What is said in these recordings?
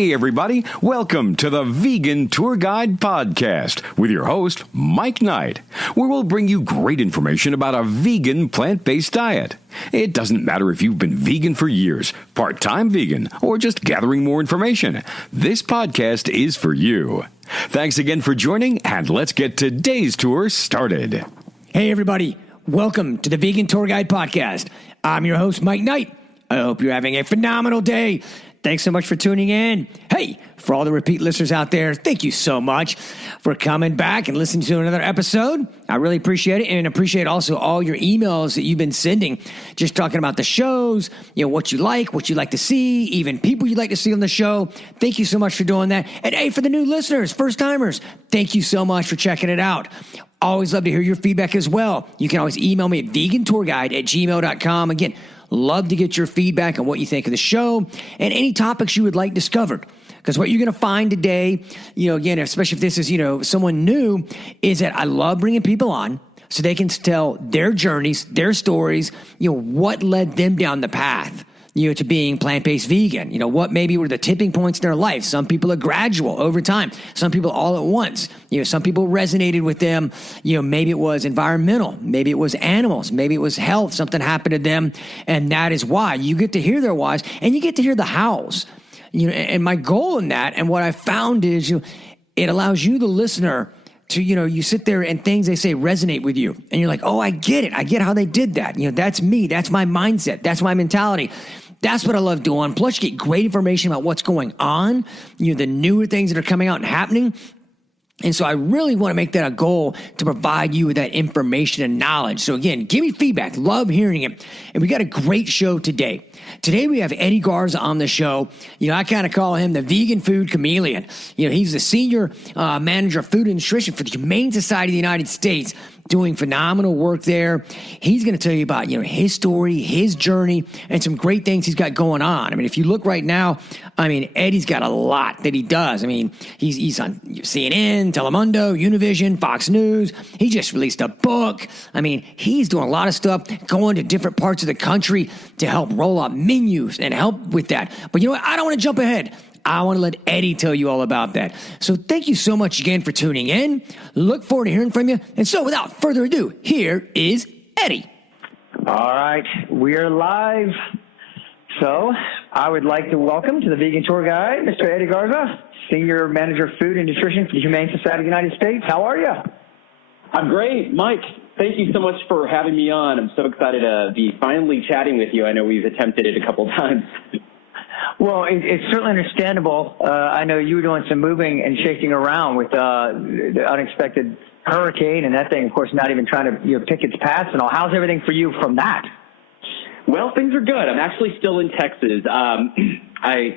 Hey, everybody. Welcome to the Vegan Tour Guide podcast with your host, Mike Knight, where we'll bring you great information about a vegan plant-based diet. It doesn't matter if you've been vegan for years, part-time vegan, or just gathering more information. This podcast is for you. Thanks again for joining, and let's get today's tour started. Hey, everybody. Welcome to the Vegan Tour Guide podcast. I'm your host, Mike Knight. I hope you're having a phenomenal day. Thanks so much for tuning in. Hey, for all the repeat listeners out there, thank you so much for coming back and listening to another episode. I really appreciate it, and appreciate also all your emails that you've been sending, just talking about the shows, what you like to see, even people you'd like to see on the show. Thank you so much for doing that. And hey, for the new listeners, first-timers, thank you so much for checking it out. Always love to hear your feedback as well. You can always email me at vegantourguide@gmail.com. Again, love to get your feedback on what you think of the show and any topics you would like discovered. Because what you're going to find today, again, especially if this is, someone new, is that I love bringing people on so they can tell their journeys, their stories, what led them down the path, to being plant-based vegan. What maybe were the tipping points in their life. Some people are gradual over time. Some people all at once. Some people resonated with them. Maybe it was environmental. Maybe it was animals. Maybe it was health. Something happened to them. And that is why. You get to hear their whys and you get to hear the hows. And my goal in that and what I found is it allows you, the listener, to, you sit there and things they say resonate with you. And you're like, oh, I get it. I get how they did that. That's me. That's my mindset. That's my mentality. That's what I love doing. Plus, you get great information about what's going on, the newer things that are coming out and happening. And so I really want to make that a goal to provide you with that information and knowledge. So again, give me feedback. Love hearing it. And we got a great show today. Today we have Eddie Garza on the show. I kind of call him the Vegan Food Chameleon. He's the senior manager of food and nutrition for the Humane Society of the United States, doing phenomenal work there. He's going to tell you about, his story, his journey, and some great things he's got going on. If you look right now, Eddie's got a lot that he does. He's on CNN, Telemundo, Univision, Fox News. He just released a book. He's doing a lot of stuff, going to different parts of the country to help roll out menus and help with that. But I don't want to jump ahead. I want to let Eddie tell you all about that. So thank you so much again for tuning in. Look forward to hearing from you. And so without further ado, here is Eddie. All right, we are live. So I would like to welcome to the Vegan Tour Guide, Mr. Eddie Garza, Senior Manager of Food and Nutrition for the Humane Society of the United States. How are you? I'm great. Mike, thank you so much for having me on. I'm so excited to be finally chatting with you. I know we've attempted it a couple of times. Well, it's certainly understandable. I know you were doing some moving and shaking around with the unexpected hurricane and that thing, of course, not even trying to pick its paths and all. How's everything for you from that? Well, things are good. I'm actually still in Texas. I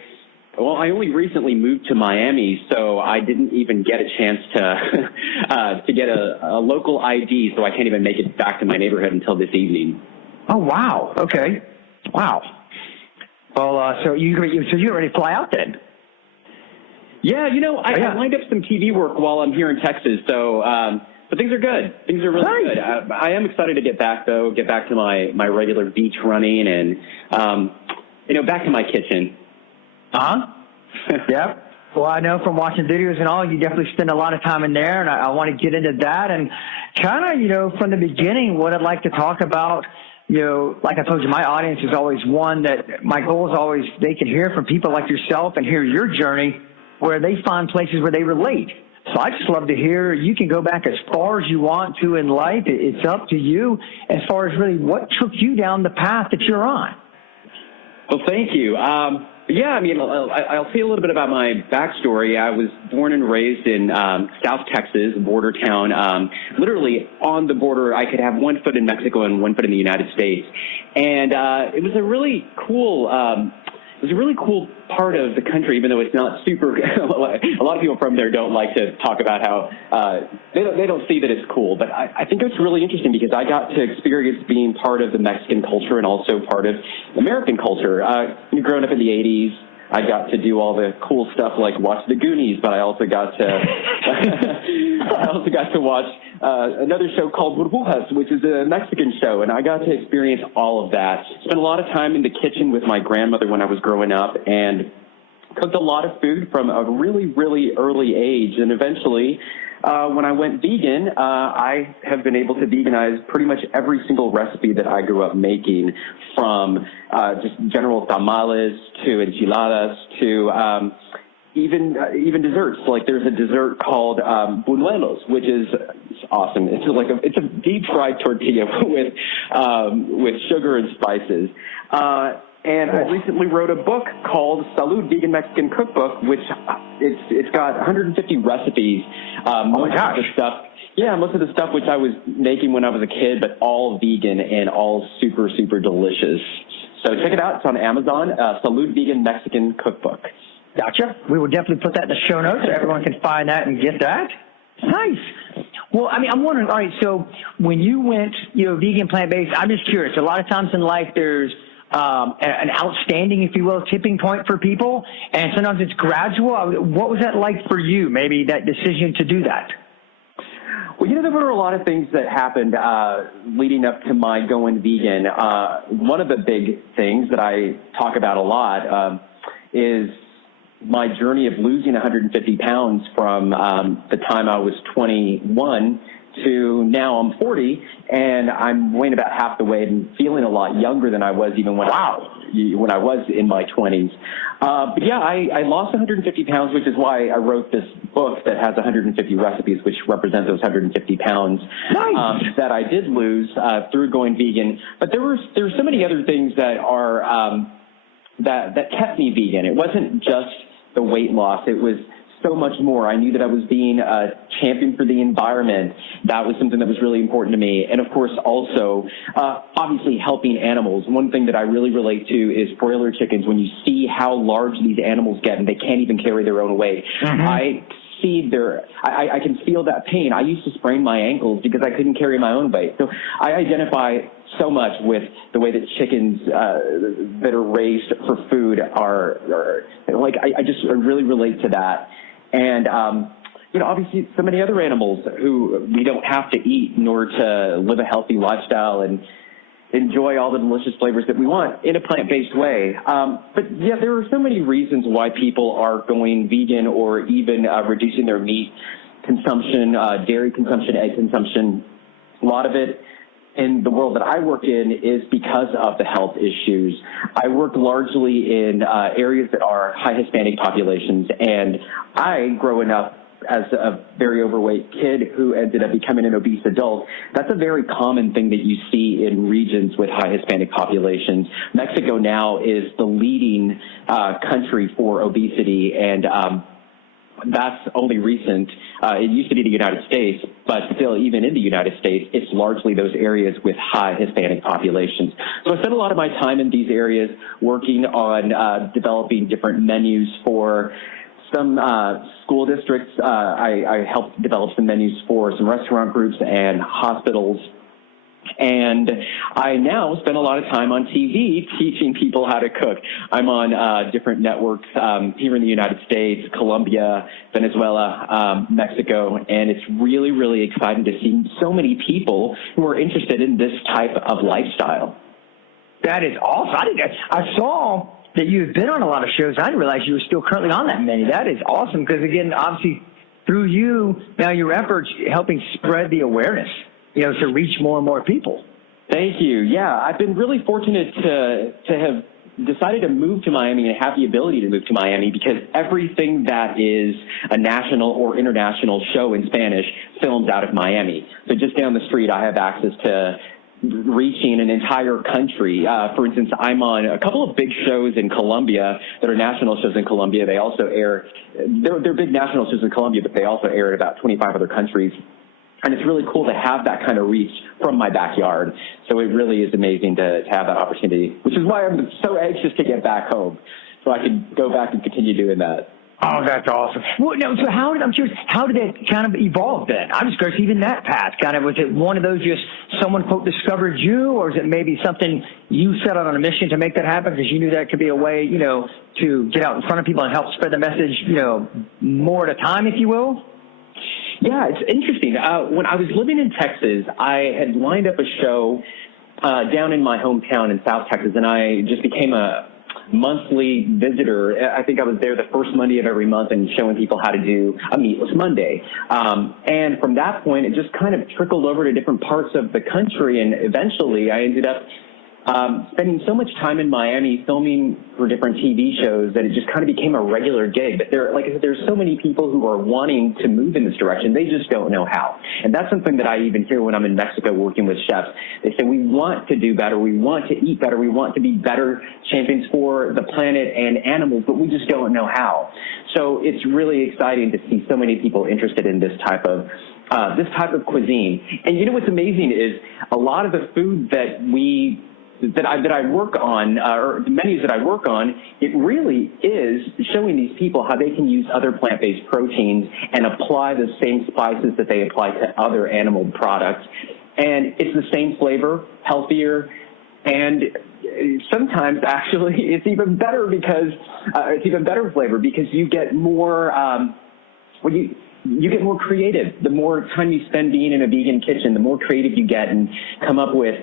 only recently moved to Miami, so I didn't even get a chance to get a local ID, so I can't even make it back to my neighborhood until this evening. Oh, wow. Okay. Wow. Well, so you're ready to fly out then? Yeah, I lined up some TV work while I'm here in Texas, so but things are good. Things are really good. I am excited to get back to my regular beach running and back to my kitchen. Yeah. Well, I know from watching videos and all, you definitely spend a lot of time in there, and I want to get into that and kind of, from the beginning, what I'd like to talk about. Like I told you, my audience is always one that my goal is always they can hear from people like yourself and hear your journey where they find places where they relate. So I just love to hear. You can go back as far as you want to in life. It's up to you as far as really what took you down the path that you're on. Well, thank you. Yeah, I'll say a little bit about my backstory. I was born and raised in South Texas, a border town, literally on the border. I could have one foot in Mexico and one foot in the United States. And it was a really cool part of the country, even though it's not super. A lot of people from there don't like to talk about how they don't see that it's cool. But I think it's really interesting because I got to experience being part of the Mexican culture and also part of American culture. Growing up in the 80s, I got to do all the cool stuff like watch the Goonies, but I also got to watch another show called Burbujas, which is a Mexican show, and I got to experience all of that. Spent a lot of time in the kitchen with my grandmother when I was growing up, and cooked a lot of food from a really, really early age. And eventually, when I went vegan, I have been able to veganize pretty much every single recipe that I grew up making, from just general tamales to enchiladas to even desserts. Like there's a dessert called buñuelos, which is awesome. It's a deep fried tortilla with sugar and spices. And I recently wrote a book called Salud Vegan Mexican Cookbook, which it's got 150 recipes. Most of the stuff which I was making when I was a kid, but all vegan and all super, super delicious. So check it out. It's on Amazon, Salud Vegan Mexican Cookbook. Gotcha. We will definitely put that in the show notes so everyone can find that and get that. Nice. Well, I mean, I'm wondering, all right, so when you went, vegan, plant-based, I'm just curious. A lot of times in life there's an outstanding, if you will, tipping point for people, and sometimes it's gradual. What was that like for you, maybe that decision to do that? Well, there were a lot of things that happened leading up to my going vegan. One of the big things that I talk about a lot is my journey of losing 150 pounds from the time I was 21 to now I'm 40, and I'm weighing about half the weight and feeling a lot younger than I was even when I was in my 20s. But yeah, I lost 150 pounds, which is why I wrote this book that has 150 recipes, which represent those 150 pounds that I did lose through going vegan. But there were so many other things that are that kept me vegan. It wasn't just the weight loss. It was so much more. I knew that I was being a champion for the environment. That was something that was really important to me. And of course, also, obviously helping animals. One thing that I really relate to is broiler chickens. When you see how large these animals get and they can't even carry their own weight, I can feel that pain. I used to sprain my ankles because I couldn't carry my own weight. So I identify so much with the way that chickens that are raised for food are like, I really relate to that. And, obviously so many other animals who we don't have to eat in order to live a healthy lifestyle and enjoy all the delicious flavors that we want in a plant-based way. But yeah, there are so many reasons why people are going vegan or even reducing their meat consumption, dairy consumption, egg consumption. A lot of it in the world that I work in is because of the health issues. I work largely in areas that are high Hispanic populations, and I, growing up as a very overweight kid who ended up becoming an obese adult, that's a very common thing that you see in regions with high Hispanic populations. Mexico now is the leading country for obesity, and that's only recent. It used to be the United States, but still, even in the United States, it's largely those areas with high Hispanic populations. So I spent a lot of my time in these areas working on developing different menus for some school districts. I helped develop some menus for some restaurant groups and hospitals. And I now spend a lot of time on TV teaching people how to cook. I'm on different networks here in the United States, Colombia, Venezuela, Mexico, and it's really, really exciting to see so many people who are interested in this type of lifestyle. That is awesome. I saw that you've been on a lot of shows. I didn't realize you were still currently on that many. That is awesome because, again, obviously through you, now your efforts helping spread the awareness, to reach more and more people. Thank you. Yeah, I've been really fortunate to have decided to move to Miami and have the ability to move to Miami because everything that is a national or international show in Spanish films out of Miami. So just down the street, I have access to reaching an entire country. For instance, I'm on a couple of big shows in Colombia that are national shows in Colombia. They also air, they're big national shows in Colombia, but they also air in about 25 other countries. And it's really cool to have that kind of reach from my backyard. So it really is amazing to have that opportunity, which is why I'm so anxious to get back home so I can go back and continue doing that. Oh, that's awesome. Well, no, so I'm curious, how did that kind of evolve then? I'm just curious, even that path, was it one of those just someone, quote, discovered you, or is it maybe something you set out on a mission to make that happen because you knew that could be a way, to get out in front of people and help spread the message, more at a time, if you will? Yeah, it's interesting. When I was living in Texas, I had lined up a show down in my hometown in South Texas, and I just became a monthly visitor. I think I was there the first Monday of every month and showing people how to do a meatless Monday. And from that point, it just kind of trickled over to different parts of the country. And eventually I ended up spending so much time in Miami filming for different TV shows that it just kind of became a regular gig. But like I said, there's so many people who are wanting to move in this direction. They just don't know how. And that's something that I even hear when I'm in Mexico working with chefs. They say, we want to do better. We want to eat better. We want to be better champions for the planet and animals, but we just don't know how. So it's really exciting to see so many people interested in this type of cuisine. And you know what's amazing is a lot of the food that I work on, or the menus that I work on, it really is showing these people how they can use other plant-based proteins and apply the same spices that they apply to other animal products. And it's the same flavor, healthier, and sometimes actually it's even better because it's even better flavor because you get more you get more creative. The more time you spend being in a vegan kitchen, the more creative you get and come up with.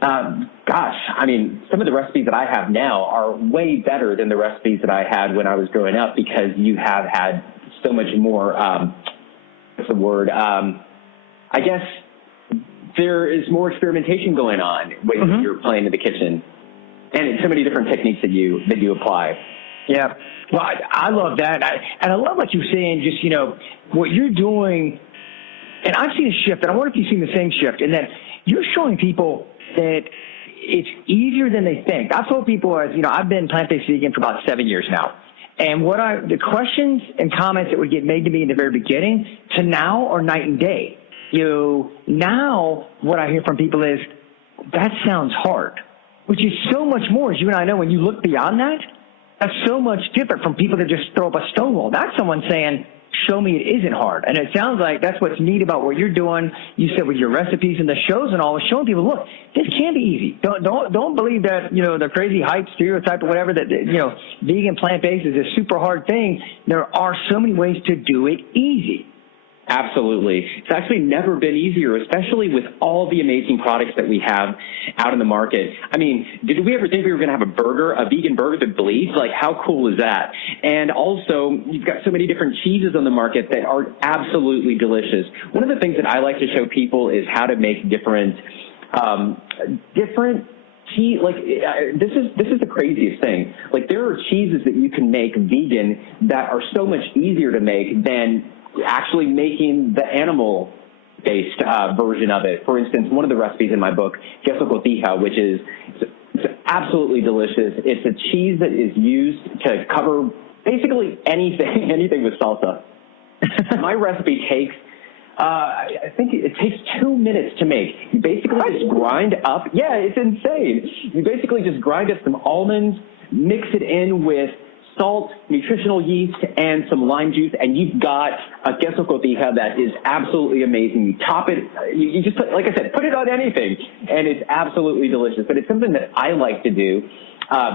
Some of the recipes that I have now are way better than the recipes that I had when I was growing up because you have had so much more, I guess there is more experimentation going on when you're playing in the kitchen and so many different techniques that you apply. Yeah. Well, I love that. And I love what you're saying, just, what you're doing. And I've seen a shift, and I wonder if you've seen the same shift, in that you're showing people that it's easier than they think. I've told people, I've been plant-based vegan for about 7 years now. And the questions and comments that would get made to me in the very beginning to now are night and day. Now what I hear from people is, that sounds hard, which is so much more, as you and I know, when you look beyond that, that's so much different from people that just throw up a stonewall. That's someone saying, show me it isn't hard. And it sounds like that's what's neat about what you're doing. You said with your recipes and the shows and all, is showing people, look, this can be easy. Don't believe that, the crazy hype, stereotype or whatever that, vegan plant-based is a super hard thing. There are so many ways to do it easy. Absolutely. It's actually never been easier, especially with all the amazing products that we have out in the market. I mean, did we ever think we were going to have a vegan burger that bleeds? Like, how cool is that? And also, you've got so many different cheeses on the market that are absolutely delicious. One of the things that I like to show people is how to make different cheese. Like, this is the craziest thing. Like, there are cheeses that you can make vegan that are so much easier to make than actually making the animal-based version of it. For instance, one of the recipes in my book, queso cotija, which is it's absolutely delicious. It's a cheese that is used to cover basically anything with salsa. My recipe takes, I think it takes 2 minutes to make. You basically just grind up. Yeah, it's insane. You basically just grind up some almonds, mix it in with salt, nutritional yeast, and some lime juice, and you've got a queso cotija that is absolutely amazing. You top it, you just put, like I said, put it on anything, and it's absolutely delicious. But it's something that I like to do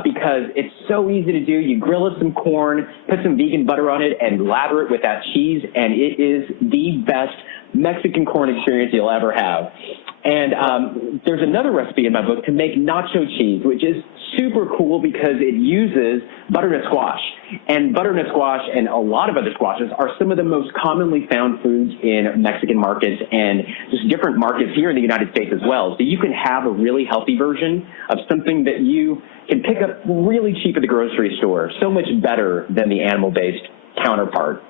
because it's so easy to do. You grill up some corn, put some vegan butter on it, and lather it with that cheese, and it is the best Mexican corn experience you'll ever have. And there's another recipe in my book to make nacho cheese, which is super cool because it uses butternut squash. And butternut squash and a lot of other squashes are some of the most commonly found foods in Mexican markets and just different markets here in the United States as well. So you can have a really healthy version of something that you can pick up really cheap at the grocery store, so much better than the animal-based counterpart.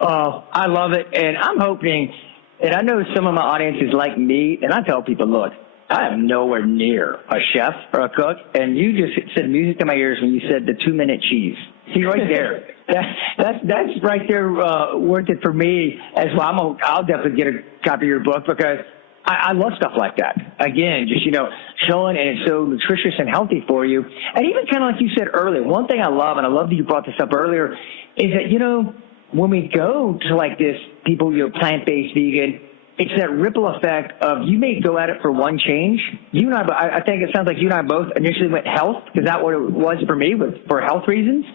Oh, I love it. And I'm hoping, and I know some of my audience is like me, and I tell people, look, I am nowhere near a chef or a cook, and you just said music to my ears when you said the 2-minute cheese. See, right there. That's right there worth it for me as well. I'll definitely get a copy of your book because I love stuff like that. Again, just, showing, and it's so nutritious and healthy for you. And even kind of like you said earlier, one thing I love, and I love that you brought this up earlier, is that, when we go to like this, people, plant-based vegan, it's that ripple effect of you may go at it for one change. You and I think it sounds like you and I both initially went health because that's what it was for me for health reasons.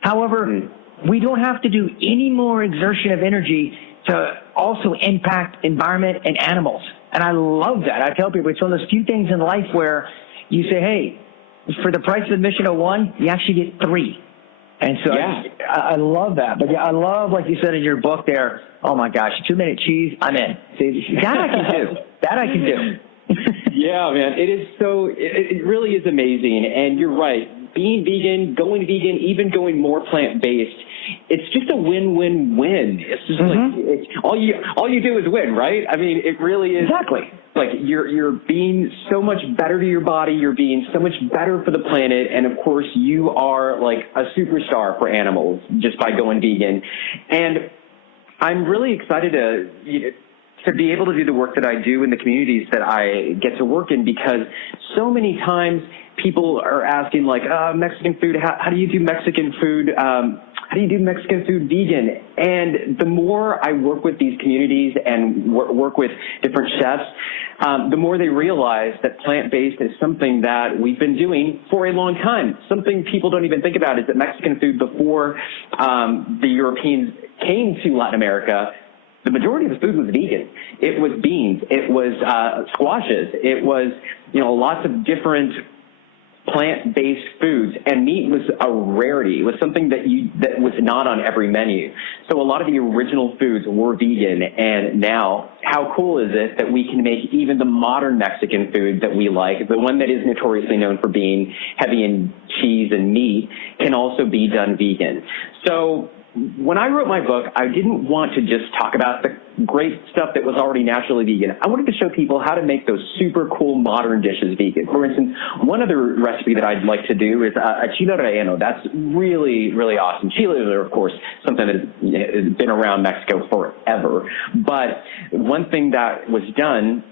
However, we don't have to do any more exertion of energy to also impact environment and animals. And I love that. I tell people it's one of those few things in life where you say, hey, for the price of admission of one, you actually get 3. And so I love that. But yeah, I love, like you said in your book there, oh my gosh, 2-minute cheese, I'm in. See, that I can do. That I can do. Yeah, man, it really is amazing. And you're right. Being vegan, even going more plant-based, it's just a win-win-win. It's just like all you do is win, right? I mean, it really is. Exactly. Like you're being so much better to your body, you're being so much better for the planet, and of course you are like a superstar for animals just by going vegan. And I'm really excited to be able to do the work that I do in the communities that I get to work in, because so many times people are asking like, Mexican food, how do you do Mexican food? How do you do Mexican food vegan? And the more I work with these communities and work with different chefs, the more they realize that plant-based is something that we've been doing for a long time. Something people don't even think about is that Mexican food, before the Europeans came to Latin America, the majority of the food was vegan. It was beans. It was squashes. It was, lots of different plant-based foods, and meat was a rarity. It was something that was not on every menu. So a lot of the original foods were vegan, and now how cool is it that we can make even the modern Mexican food that we like, the one that is notoriously known for being heavy in cheese and meat, can also be done vegan. So when I wrote my book, I didn't want to just talk about the great stuff that was already naturally vegan. I wanted to show people how to make those super cool modern dishes vegan. For instance, one other recipe that I'd like to do is a chile relleno. That's really, really awesome. Chiles are, of course, something that has been around Mexico forever. But one thing that was done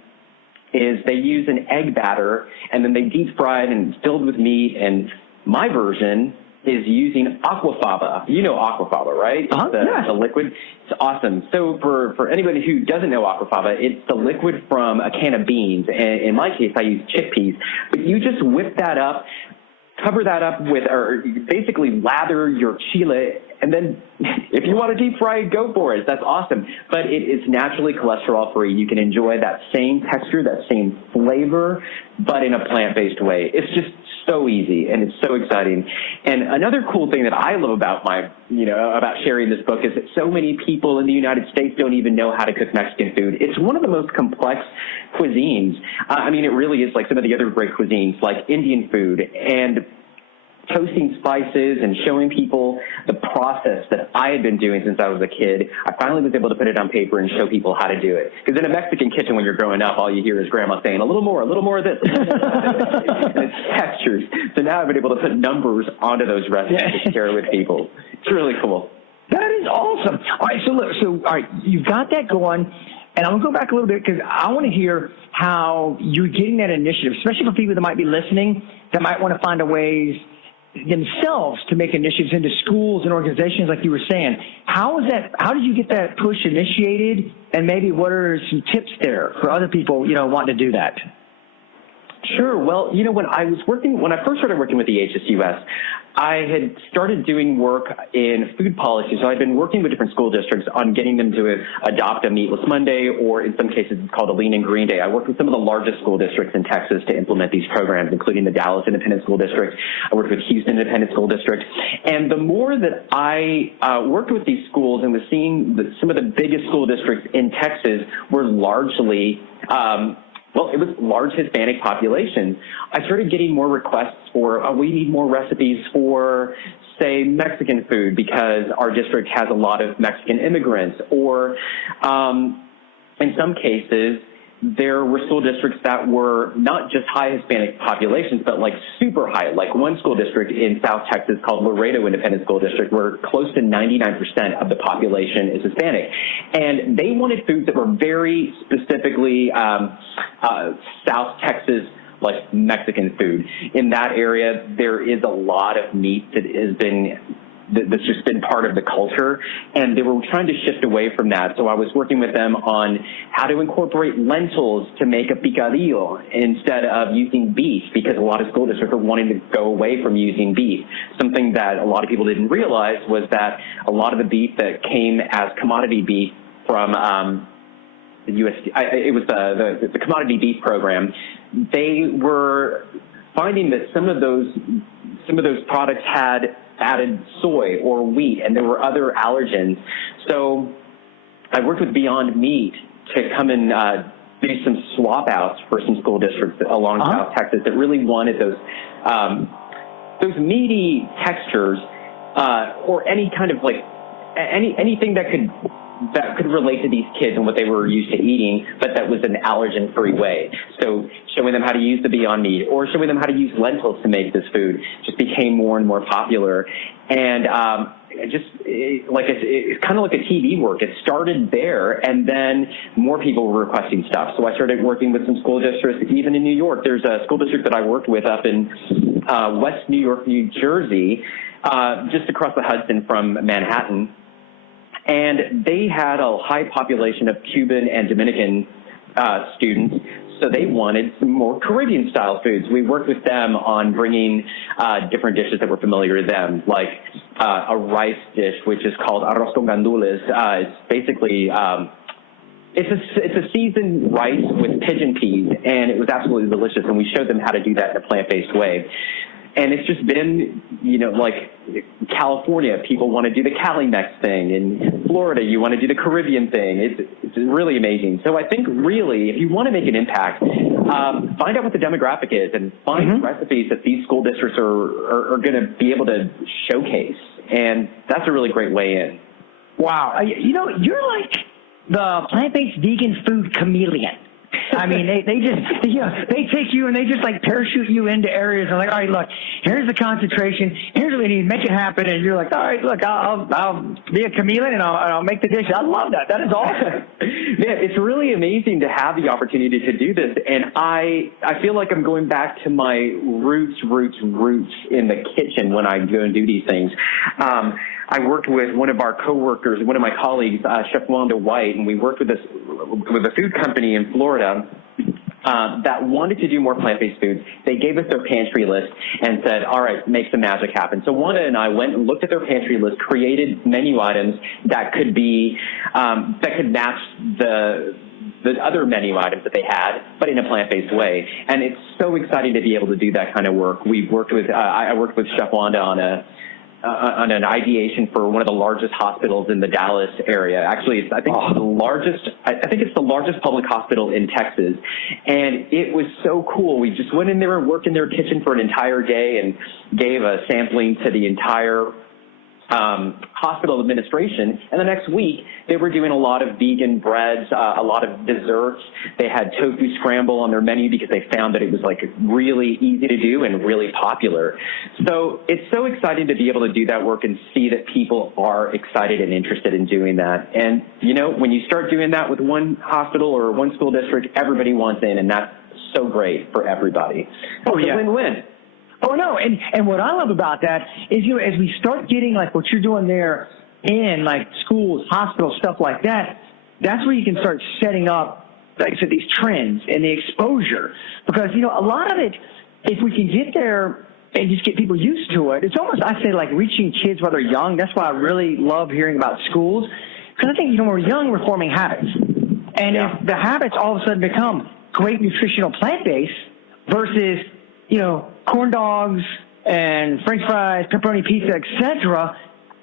is they use an egg batter, and then they deep fry it and it's filled with meat. And my version is using aquafaba. You know aquafaba, right? It's the liquid. It's awesome. So for anybody who doesn't know aquafaba, it's the liquid from a can of beans. And in my case, I use chickpeas. But you just whip that up, cover that up with, or basically lather your chile, and then if you want to deep fry it, go for it. That's awesome. But it is naturally cholesterol-free. You can enjoy that same texture, that same flavor, but in a plant-based way. It's just so easy, and it's so exciting. And another cool thing that I love about about sharing this book is that so many people in the United States don't even know how to cook Mexican food. It's one of the most complex cuisines. I mean, it really is like some of the other great cuisines, like Indian food, and toasting spices and showing people the process that I had been doing since I was a kid. I finally was able to put it on paper and show people how to do it. Because in a Mexican kitchen, when you're growing up, all you hear is grandma saying, a little more of this. And it's textures. So now I've been able to put numbers onto those recipes to share with people. It's really cool. That is awesome. All right, all right, you've got that going. And I'm going to go back a little bit because I want to hear how you're getting that initiative, especially for people that might be listening, that might want to find a ways themselves to make initiatives into schools and organizations like you were saying. How did you get that push initiated, and maybe what are some tips there for other people, wanting to do that? Sure. Well, when I first started working with the HSUS, I had started doing work in food policy. So I'd been working with different school districts on getting them to adopt a Meatless Monday, or in some cases it's called a Lean and Green Day. I worked with some of the largest school districts in Texas to implement these programs, including the Dallas Independent School District. I worked with Houston Independent School District. And the more that I worked with these schools and was seeing that some of the biggest school districts in Texas were largely it was large Hispanic populations. I started getting more requests for, we need more recipes for, say, Mexican food because our district has a lot of Mexican immigrants. Or in some cases, there were school districts that were not just high Hispanic populations, but like super high. Like one school district in South Texas called Laredo Independent School District, where close to 99% of the population is Hispanic. And they wanted foods that were very specifically South Texas, like Mexican food. In that area, there is a lot of meat that's just been part of the culture, and they were trying to shift away from that. So I was working with them on how to incorporate lentils to make a picadillo instead of using beef, because a lot of school districts are wanting to go away from using beef. Something that a lot of people didn't realize was that a lot of the beef that came as commodity beef from the USDA, it was the commodity beef program, they were finding that some of those products had added soy or wheat, and there were other allergens. So I worked with Beyond Meat to come and do some swap outs for some school districts along South Texas that really wanted those meaty textures, or any kind of like anything that could relate to these kids and what they were used to eating, but that was an allergen-free way. So showing them how to use the Beyond Meat or showing them how to use lentils to make this food just became more and more popular. And it's kind of like a TV work. It started there, and then more people were requesting stuff. So I started working with some school districts, even in New York. There's a school district that I worked with up in West New York, New Jersey, just across the Hudson from Manhattan. And they had a high population of Cuban and Dominican students, so they wanted some more Caribbean-style foods. We worked with them on bringing different dishes that were familiar to them, like a rice dish, which is called arroz con gandules. It's basically it's a seasoned rice with pigeon peas, and it was absolutely delicious. And we showed them how to do that in a plant-based way. And it's just been, like California, people want to do the Cali-Mex thing. In Florida, you want to do the Caribbean thing. It's really amazing. So I think really, if you want to make an impact, find out what the demographic is and find recipes that these school districts are going to be able to showcase. And that's a really great way in. Wow. You're like the plant-based vegan food chameleon. I mean, they take you and they just like parachute you into areas and like, all right, look, here's the concentration, here's what we need, make it happen, and you're like, all right, look, I'll be a chameleon and I'll make the dish. I love that. That is awesome. Yeah, it's really amazing to have the opportunity to do this, and I feel like I'm going back to my roots in the kitchen when I go and do these things. I worked with one of our coworkers, one of my colleagues, Chef Wanda White, and we worked with a food company in Florida that wanted to do more plant-based foods. They gave us their pantry list and said, all right, make some magic happen. So Wanda and I went and looked at their pantry list, created menu items that could be that could match the other menu items that they had, but in a plant-based way. And it's so exciting to be able to do that kind of work. We've worked with I worked with Chef Wanda on an ideation for one of the largest hospitals in the Dallas area. Actually, I think it's the largest public hospital in Texas. And it was so cool. We just went in there and worked in their kitchen for an entire day and gave a sampling to the entire hospital administration. And the next week, they were doing a lot of vegan breads, a lot of desserts. They had tofu scramble on their menu because they found that it was like really easy to do and really popular. So it's so exciting to be able to do that work and see that people are excited and interested in doing that. And, when you start doing that with one hospital or one school district, everybody wants in, and that's so great for everybody. Oh, yeah. Win-win. Oh, no, and what I love about that is, as we start getting like what you're doing there in like schools, hospitals, stuff like that, that's where you can start setting up, like I said, these trends and the exposure. Because, a lot of it, if we can get there and just get people used to it, it's almost, I say, like reaching kids while they're young. That's why I really love hearing about schools. Because I think, when we're young, we're forming habits. And if the habits all of a sudden become great nutritional plant-based versus, corn dogs and French fries, pepperoni pizza, etc.,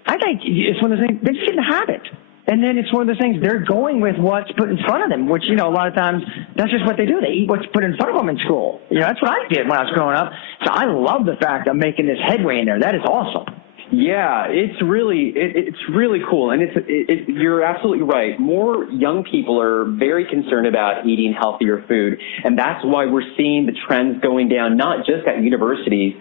I think it's one of those things, they just get in the habit. And then it's one of those things, they're going with what's put in front of them, which, a lot of times, that's just what they do. They eat what's put in front of them in school. That's what I did when I was growing up. So I love the fact of making this headway in there. That is awesome. Yeah, it's really cool, and you're absolutely right. More young people are very concerned about eating healthier food, and that's why we're seeing the trends going down, not just at universities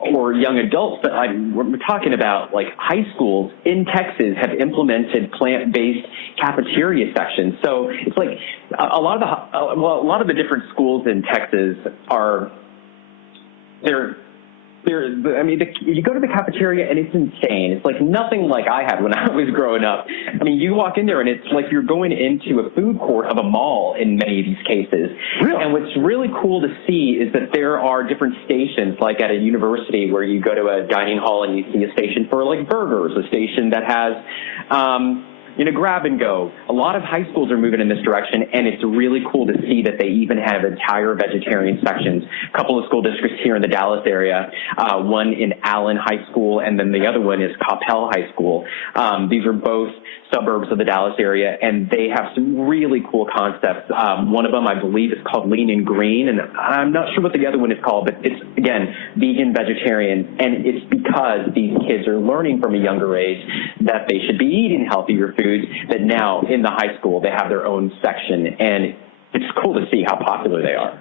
or young adults, but we're talking about like high schools in Texas have implemented plant-based cafeteria sections. So it's like a lot of the different schools in Texas you go to the cafeteria and it's insane. It's like nothing like I had when I was growing up. I mean, you walk in there and it's like you're going into a food court of a mall in many of these cases. Really? And what's really cool to see is that there are different stations, like at a university where you go to a dining hall and you see a station for like burgers, a station that has grab and go. A lot of high schools are moving in this direction, and it's really cool to see that they even have entire vegetarian sections. A couple of school districts here in the Dallas area, one in Allen High School, and then the other one is Coppell High School. These are both suburbs of the Dallas area, and they have some really cool concepts. One of them, I believe, is called Lean and Green, and I'm not sure what the other one is called, but it's, again, vegan, vegetarian, and it's because these kids are learning from a younger age that they should be eating healthier foods, that now in the high school they have their own section, and it's cool to see how popular they are.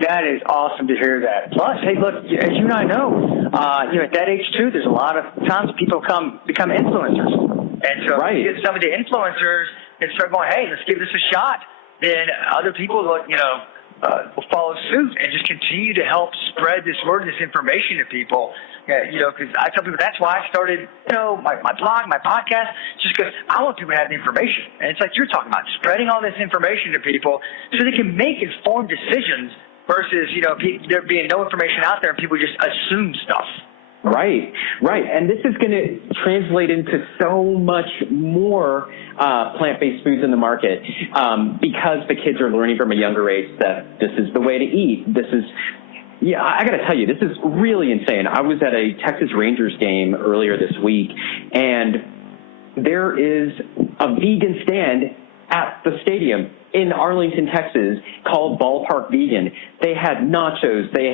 That is awesome to hear that. Plus, hey, look, as you and I know, at that age too, there's a lot of times people become influencers. And so right. If you get some of the influencers and start going, hey, let's give this a shot, then other people will follow suit and just continue to help spread this word, this information to people. Because I tell people that's why I started, my blog, my podcast, just because I want people to have the information. And it's like you're talking about, spreading all this information to people so they can make informed decisions versus, there being no information out there and people just assume stuff. Right. And this is going to translate into so much more plant-based foods in the market because the kids are learning from a younger age that this is the way to eat. I got to tell you, this is really insane. I was at a Texas Rangers game earlier this week, and there is a vegan stand at the stadium in Arlington, Texas, called Ballpark Vegan. They had nachos, they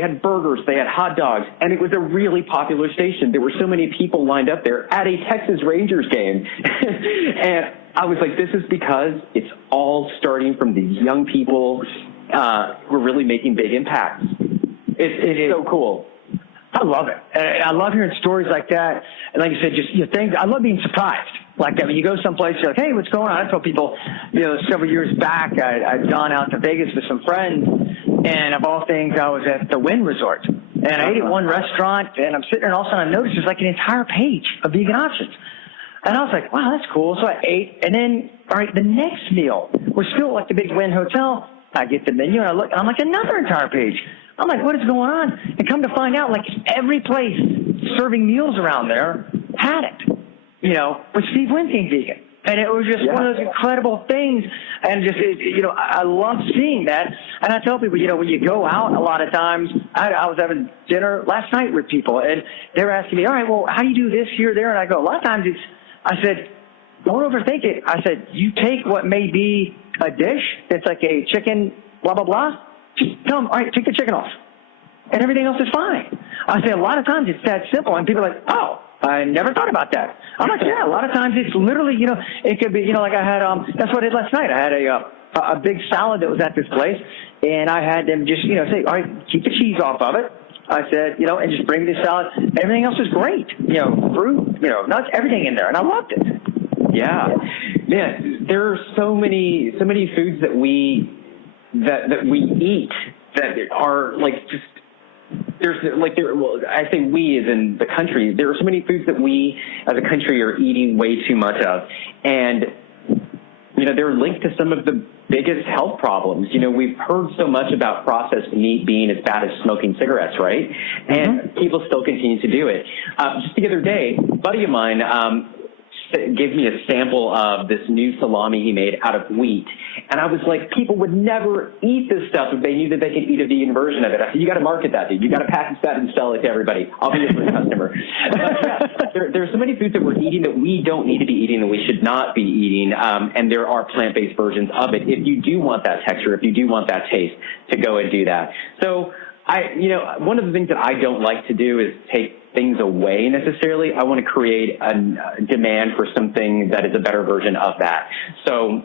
had burgers, they had hot dogs, and it was a really popular station. There were so many people lined up there at a Texas Rangers game. And I was like, this is because it's all starting from these young people who are really making big impacts. It is so cool. I love it. And I love hearing stories like that. And like you said, just things. I love being surprised. Like that, when you go someplace, you're like, hey, what's going on? I told people, several years back, I'd gone out to Vegas with some friends, and of all things, I was at the Wynn Resort. And I ate at one restaurant, and I'm sitting there, and all of a sudden I noticed there's like an entire page of vegan options. And I was like, wow, that's cool. So I ate, and then, all right, the next meal, we're still at like the big Wynn Hotel. I get the menu, and I look, and I'm like, another entire page. I'm like, what is going on? And come to find out, like, every place serving meals around there had it. With Steve Wynn being vegan. And it was just one of those incredible things. And just, I love seeing that. And I tell people, when you go out a lot of times, I was having dinner last night with people, and they were asking me, all right, well, how do you do this here, there? And I go, a lot of times I said, don't overthink it. I said, you take what may be a dish that's like a chicken, blah, blah, blah. Just tell them, all right, take the chicken off. And everything else is fine. I say a lot of times it's that simple. And people are like, oh, I never thought about that. I'm like, yeah, a lot of times it's literally, it could be, like I had, that's what I did last night. I had a big salad that was at this place, and I had them just, say, all right, keep the cheese off of it. I said, and just bring the salad. Everything else is great. Fruit, nuts, everything in there, and I loved it. Yeah. There are so many foods that we eat that are like just, I say we as in the country, there are so many foods that we as a country are eating way too much of. And, they're linked to some of the biggest health problems. We've heard so much about processed meat being as bad as smoking cigarettes, right? And people still continue to do it. Just the other day, a buddy of mine gave me a sample of this new salami he made out of wheat. And I was like, people would never eat this stuff if they knew that they could eat a vegan version of it. I said, you got to market that, dude. You got to package that and sell it to everybody. I'll be your first customer. There are so many foods that we're eating that we don't need to be eating, that we should not be eating. And there are plant-based versions of it. If you do want that texture, if you do want that taste, to go and do that. So one of the things that I don't like to do is take things away necessarily. I want to create a demand for something that is a better version of that. So,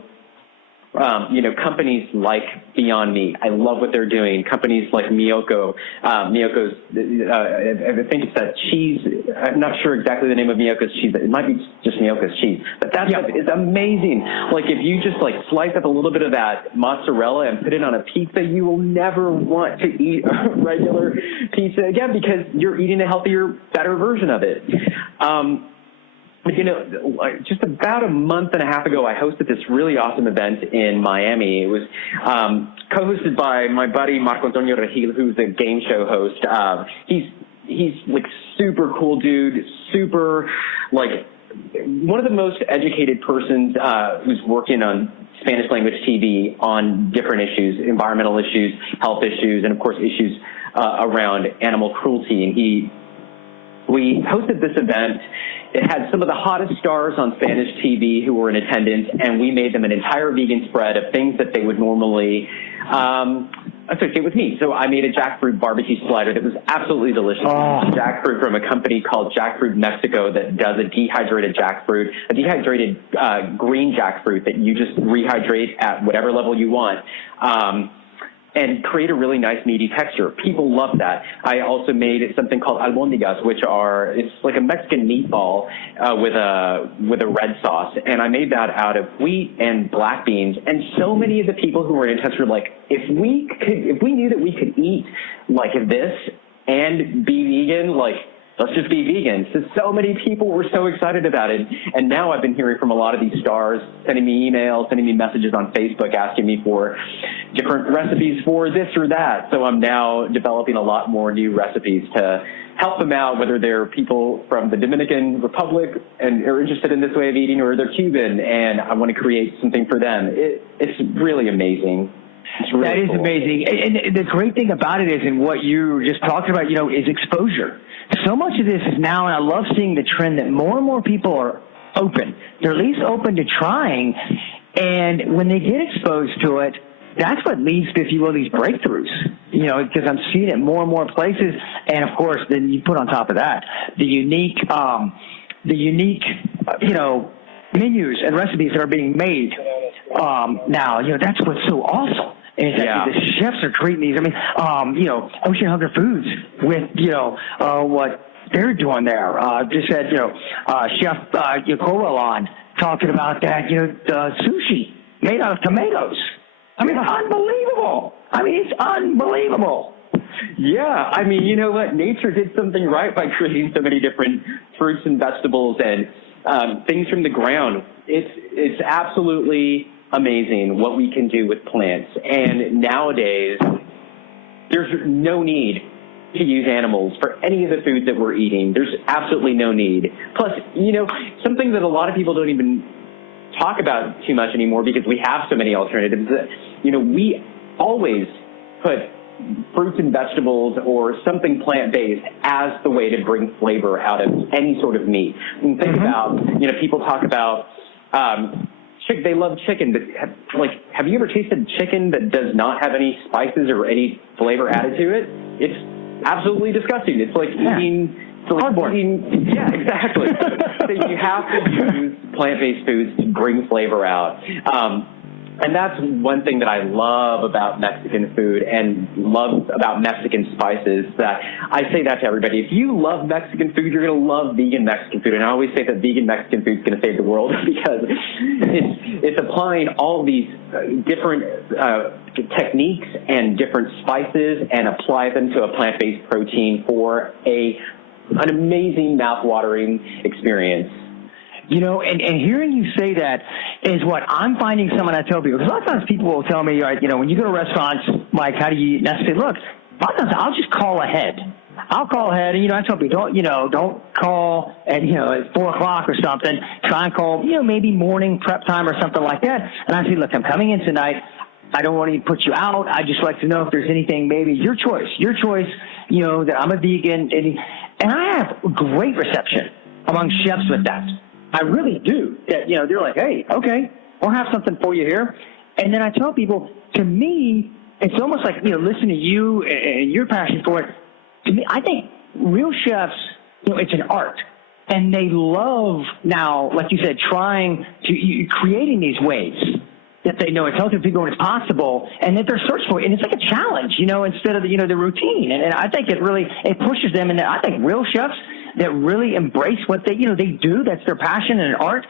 companies like Beyond Meat, I love what they're doing. Companies like Miyoko's, I think it's that cheese. I'm not sure exactly the name of Miyoko's cheese. It might be just Miyoko's cheese, but that stuff is amazing. Like if you just slice up a little bit of that mozzarella and put it on a pizza, you will never want to eat a regular pizza again because you're eating a healthier, better version of it. Just about a month and a half ago, I hosted this really awesome event in Miami. It was co-hosted by my buddy Marco Antonio Regil, who's a game show host. He's super cool dude, super one of the most educated persons who's working on Spanish language TV on different issues, environmental issues, health issues, and of course issues around animal cruelty. And we hosted this event. It had some of the hottest stars on Spanish TV who were in attendance, and we made them an entire vegan spread of things that they would normally associate with meat. So I made a jackfruit barbecue slider that was absolutely delicious. Jackfruit from a company called Jackfruit Mexico that does a dehydrated jackfruit, a dehydrated green jackfruit that you just rehydrate at whatever level you want. And create a really nice meaty texture. People love that. I also made something called albóndigas, it's like a Mexican meatball with a red sauce. And I made that out of wheat and black beans. And so many of the people who were in attendance were like, if we knew that we could eat like this and be vegan, like, let's just be vegan. So many people were so excited about it. And now I've been hearing from a lot of these stars, sending me emails, sending me messages on Facebook, asking me for different recipes for this or that. So I'm now developing a lot more new recipes to help them out, whether they're people from the Dominican Republic and are interested in this way of eating, or they're Cuban and I want to create something for them. It's really amazing. Really that is cool. amazing. And the great thing about it is, and what you just talked about, is exposure. So much of this is now, and I love seeing the trend that more and more people are open. They're at least open to trying. And when they get exposed to it, that's what leads to, if you will, these breakthroughs, because I'm seeing it more and more places. And of course, then you put on top of that the unique, menus and recipes that are being made now. That's what's so awesome. Is that the chefs are creating these. I mean, Ocean Hunger Foods with what they're doing there. Just had Chef Yakola on talking about that. Sushi made out of tomatoes. I mean, unbelievable. It's unbelievable. Yeah, I mean, you know what? Nature did something right by creating so many different fruits and vegetables and things from the ground. It's absolutely amazing what we can do with plants. And nowadays, there's no need to use animals for any of the foods that we're eating. There's absolutely no need. Plus, something that a lot of people don't even talk about too much anymore because we have so many alternatives. We always put fruits and vegetables or something plant-based as the way to bring flavor out of any sort of meat. And think about, people talk about they love chicken, but have you ever tasted chicken that does not have any spices or any flavor added to it? It's absolutely disgusting. It's like eating cardboard. Yeah, exactly. So you have to use plant-based foods to bring flavor out. And that's one thing that I love about Mexican food and love about Mexican spices. That I say that to everybody. If you love Mexican food, you're going to love vegan Mexican food. And I always say that vegan Mexican food is going to save the world because it's applying all these different techniques and different spices and apply them to a plant-based protein for an amazing mouth-watering experience. And hearing you say that is what I'm finding. Someone I tell people, because a lot of times people will tell me, when you go to restaurants, Mike, how do you eat? And I say, look, a lot of times I'll just call ahead. I'll call ahead, and I tell people, don't call at 4:00 or something. Try and call, maybe morning prep time or something like that. And I say, look, I'm coming in tonight. I don't want to put you out. I just like to know if there's anything, maybe your choice, that I'm a vegan, and I have great reception among chefs with that. I really do. That, they're like, hey, okay, we'll have something for you here. And then I tell people, to me, it's almost like, listening to you and your passion for it. To me, I think real chefs, it's an art. And they love now, like you said, creating these ways that they know it's healthy for people when it's possible, and that they're searching for it. And it's like a challenge, instead of, the routine. And I think it pushes them. And I think real chefs that really embrace what they do, that's their passion and art,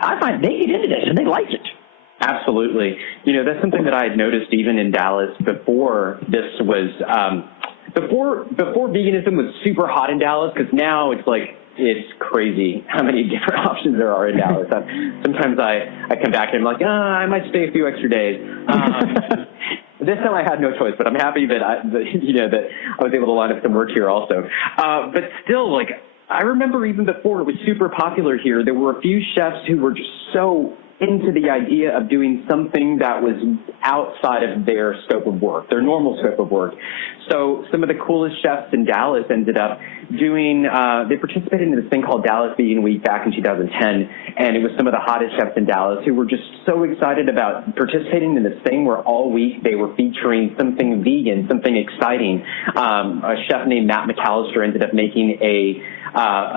I find they get into this and they like it. Absolutely. That's something that I had noticed even in Dallas before this was, before veganism was super hot in Dallas, because now it's crazy how many different options there are in Dallas. Sometimes I come back and I'm like, I might stay a few extra days. This time I had no choice, but I'm happy that I was able to line up some work here also. But still, I remember even before it was super popular here, there were a few chefs who were just so into the idea of doing something that was outside of their scope of work, their normal scope of work. So some of the coolest chefs in Dallas ended up doing, they participated in this thing called Dallas Vegan Week back in 2010, and it was some of the hottest chefs in Dallas who were just so excited about participating in this thing where all week they were featuring something vegan, something exciting. A chef named Matt McAllister ended up making a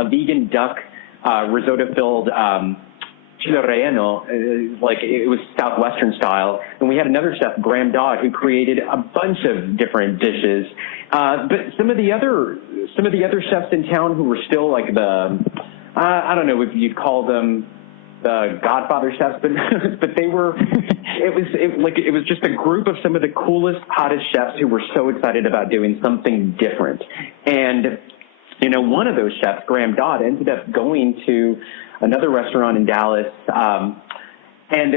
vegan duck risotto-filled chile relleno, like it was Southwestern style. And we had another chef, Graham Dodd, who created a bunch of different dishes. But some of the other chefs in town who were still like the, I don't know if you'd call them the Godfather chefs, but they were, it was just a group of some of the coolest, hottest chefs who were so excited about doing something different. And, you know, one of those chefs, Graham Dodd, ended up going to another restaurant in Dallas, and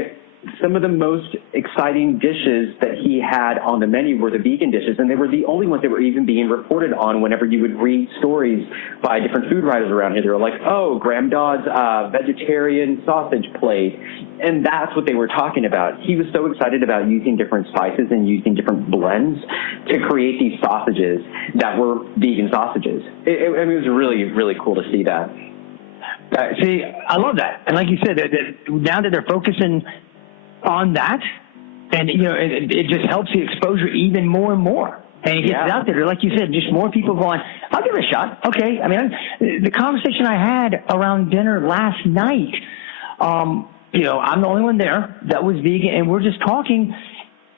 some of the most exciting dishes that he had on the menu were the vegan dishes, and they were the only ones that were even being reported on whenever you would read stories by different food writers around here. They were like, oh, Graham Dodd's vegetarian sausage plate, and that's what they were talking about. He was so excited about using different spices and using different blends to create these sausages that were vegan sausages. It was really, really cool to see that. See, I love that. And like you said, now that they're focusing on that, and, you know, it just helps the exposure even more and more. And it gets it out there. Like you said, just more people going, I'll give it a shot. Okay. I mean, the conversation I had around dinner last night, you know, I'm the only one there that was vegan, and we're just talking,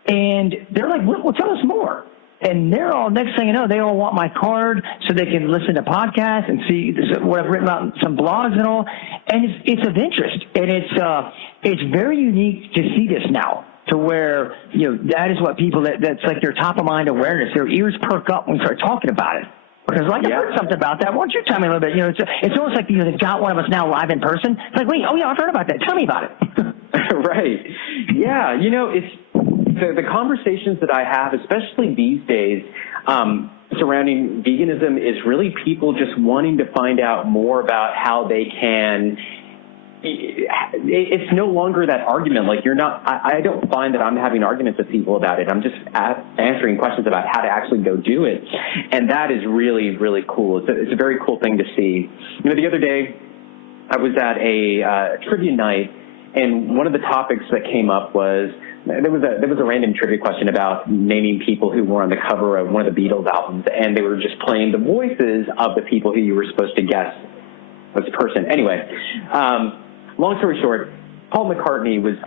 and they're like, well, tell us more. And they're all, next thing you know, they all want my card so they can listen to podcasts and see what I've written about in some blogs and all. And it's of interest. And it's very unique to see this now, to where, you know, that is what people, that's like their top of mind awareness. Their ears perk up when we start talking about it. Because like, I heard something about that. Why don't you tell me a little bit? You know, it's almost like, you know, they've got one of us now live in person. It's like, wait, oh yeah, I've heard about that. Tell me about it. Right. Yeah. You know, it's, the conversations that I have, especially these days, surrounding veganism, is really people just wanting to find out more about how they can. It's no longer that argument. Like, you're not, I don't find that I'm having arguments with people about it. I'm just answering questions about how to actually go do it. And that is really, really cool. It's a very cool thing to see. You know, the other day I was at a trivia night, and one of the topics that came up was, there was a random trivia question about naming people who were on the cover of one of the Beatles albums, and they were just playing the voices of the people who you were supposed to guess was the person. Anyway, long story short, Paul McCartney was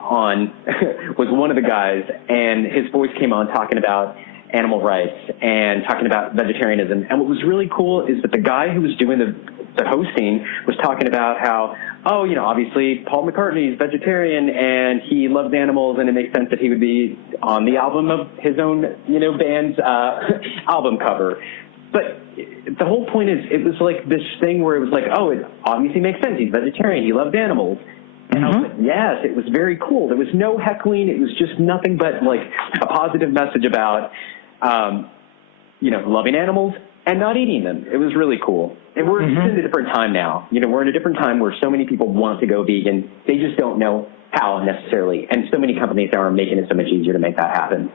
one of the guys, and his voice came on talking about animal rights and talking about vegetarianism. And what was really cool is that the guy who was doing the hosting was talking about how, oh, you know, obviously Paul McCartney is vegetarian and he loves animals, and it makes sense that he would be on the album of his own, you know, band's album cover. But the whole point is, it was like this thing where it was like, oh, it obviously makes sense. He's vegetarian. He loves animals. And I was like, yes, it was very cool. There was no heckling. It was just nothing but like a positive message about, you know, loving animals and not eating them. It was really cool. And we're in a different time now. You know, we're in a different time where so many people want to go vegan. They just don't know how necessarily. And so many companies are making it so much easier to make that happen.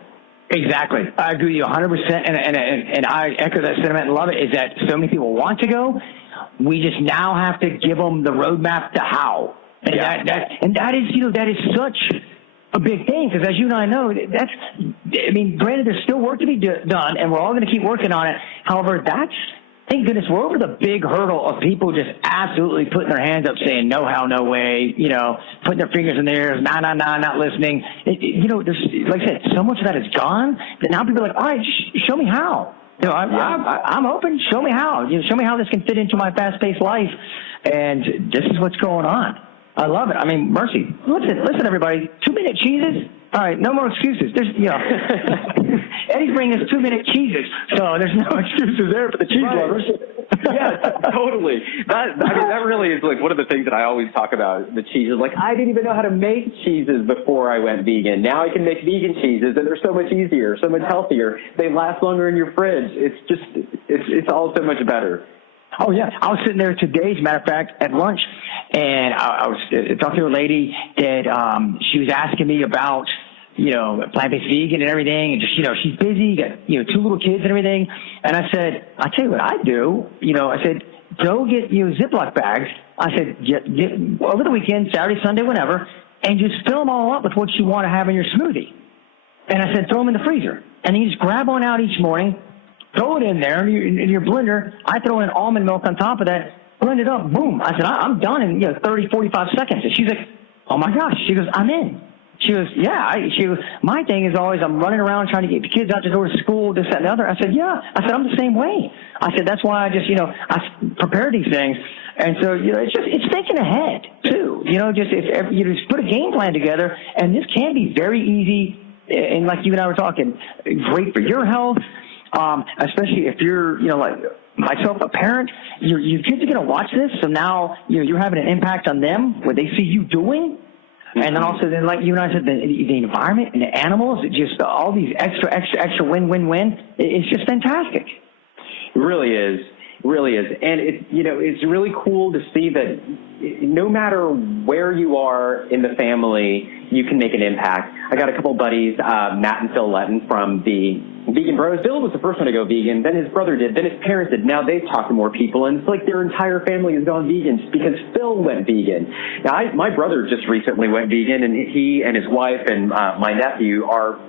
Exactly. I agree with you 100%. And I echo that sentiment and love it, is that so many people want to go. We just now have to give them the roadmap to how. And that is, you know, that is such a big thing, because as you and I know, that's, I mean, granted, there's still work to be done, and we're all going to keep working on it. However, that's, thank goodness, we're over the big hurdle of people just absolutely putting their hands up saying, no, how, no way, you know, putting their fingers in their ears, nah, not listening. You know, there's, like I said, so much of that is gone that now people are like, all right, show me how. You know, I'm open. Show me how. You know, show me how this can fit into my fast-paced life. And this is what's going on. I love it. I mean, mercy. Listen, everybody. 2-minute cheeses. All right, no more excuses. There's, you know, Eddie's bringing us 2-minute cheeses, so there's no excuses there for the cheese lovers. Yeah, totally. I mean, that really is like one of the things that I always talk about, the cheeses. Like, I didn't even know how to make cheeses before I went vegan. Now I can make vegan cheeses, and they're so much easier, so much healthier. They last longer in your fridge. It's just, it's all so much better. Oh, yeah. I was sitting there today, as a matter of fact, at lunch, and I was talking to a lady that she was asking me about, plant-based vegan and everything, and just, she's busy, got, 2 little kids and everything. And I said, I'll tell you what I do. I said, go get, Ziploc bags. I said, get over the weekend, Saturday, Sunday, whenever, and just fill them all up with what you want to have in your smoothie. And I said, throw them in the freezer. And you just grab one out each morning, throw it in there in your blender. I throw in almond milk on top of that, blend it up, boom. I said, I'm done in 30, 45 seconds. And she's like, oh, my gosh. She goes, I'm in. She goes, yeah. She goes, my thing is always I'm running around trying to get the kids out the door to school, this, that, and the other. I said, yeah. I said, I'm the same way. I said, that's why I just, I prepare these things. And so, it's thinking ahead, too. Just if you just put a game plan together, and this can be very easy, and like you and I were talking, great for your health, especially if you're, like myself, a parent, your kids are going to watch this. So now, you're having an impact on them, what they see you doing. And then also, like you and I said, the environment and the animals, just all these extra win. It's just fantastic. It really is. It really is. And it's really cool to see that no matter where you are in the family, you can make an impact. I got a couple buddies, Matt and Phil Letton from the Vegan Bros. Bill was the first one to go vegan, then his brother did, then his parents did. Now they've talked to more people, and it's like their entire family has gone vegan just because Phil went vegan. Now, my brother just recently went vegan, and he and his wife and my nephew are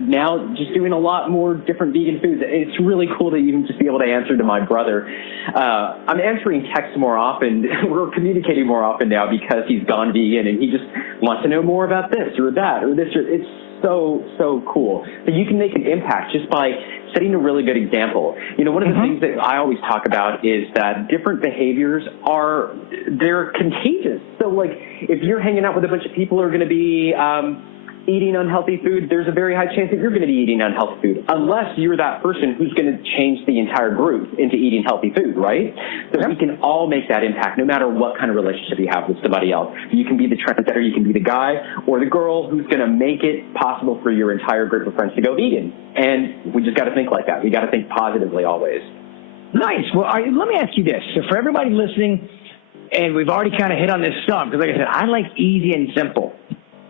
now just doing a lot more different vegan foods. It's really cool to even just be able to answer to my brother. I'm answering texts more often. We're communicating more often now because he's gone vegan, and he just wants to know more about this or that or this. It's so cool that you can make an impact just by setting a really good example. One of the things that I always talk about is that different behaviors they're contagious. So, like, if you're hanging out with a bunch of people who are going to be eating unhealthy food, there's a very high chance that you're going to be eating unhealthy food, unless you're that person who's going to change the entire group into eating healthy food, right? So we can all make that impact, no matter what kind of relationship you have with somebody else. You can be the trendsetter, you can be the guy or the girl who's going to make it possible for your entire group of friends to go vegan. And we just got to think like that. We got to think positively always. Nice. Well, let me ask you this. So for everybody listening, and we've already kind of hit on this stuff, because like I said, I like easy and simple.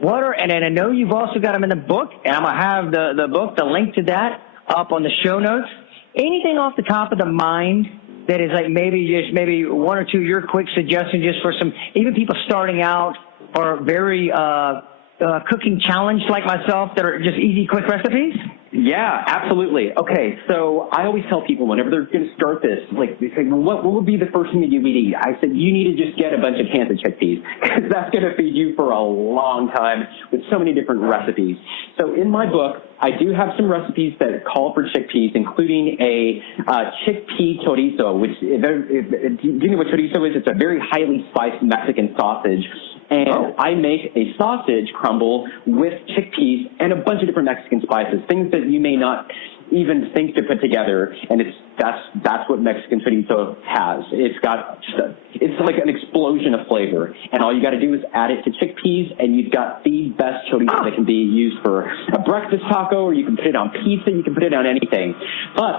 And I know you've also got them in the book, and I'm going to have the book, the link to that, up on the show notes. Anything off the top of the mind that is like maybe one or two your quick suggestions just for some, even people starting out or very cooking challenged like myself that are just easy, quick recipes? Yeah, absolutely. Okay, so I always tell people whenever they're going to start this, like, they say, well, what would be the first thing that you would eat? I said, you need to just get a bunch of cans of chickpeas, because that's going to feed you for a long time with so many different recipes. So in my book, I do have some recipes that call for chickpeas, including a chickpea chorizo, which, do you know what chorizo is? It's a very highly spiced Mexican sausage. And I make a sausage crumble with chickpeas and a bunch of different Mexican spices, things that you may not even think to put together. And that's what Mexican chorizo has. It's like an explosion of flavor. And all you got to do is add it to chickpeas, and you've got the best chorizo that can be used for a breakfast taco, or you can put it on pizza, you can put it on anything. But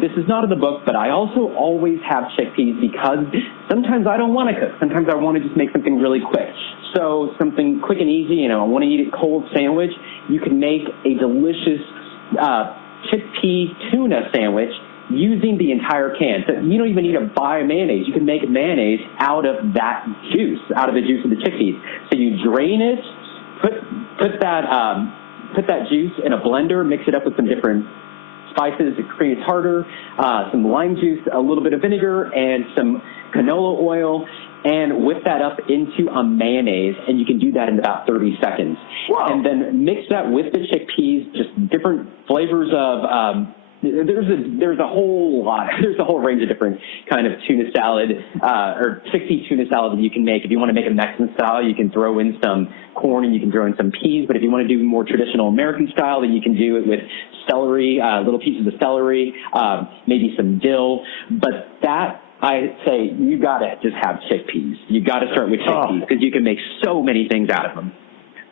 this is not in the book, but I also always have chickpeas because sometimes I don't want to cook. Sometimes I want to just make something really quick. So something quick and easy, I want to eat it cold sandwich. You can make a delicious chickpea tuna sandwich using the entire can. So you don't even need to buy mayonnaise. You can make mayonnaise out of that juice, out of the juice of the chickpeas. So you drain it, put that juice in a blender, mix it up with some different spices, cream tartar, some lime juice, a little bit of vinegar, and some canola oil, and whip that up into a mayonnaise, and you can do that in about 30 seconds. Whoa. And then mix that with the chickpeas, just different flavors of there's a whole range of different kind of tuna salad or chickpea tuna salad that you can make. If you want to make a Mexican style, you can throw in some corn and you can throw in some peas. But if you want to do more traditional American style, then you can do it with celery, little pieces of celery, maybe some dill. But that, I say, you got to just have chickpeas. You got to start with chickpeas because you can make so many things out of them.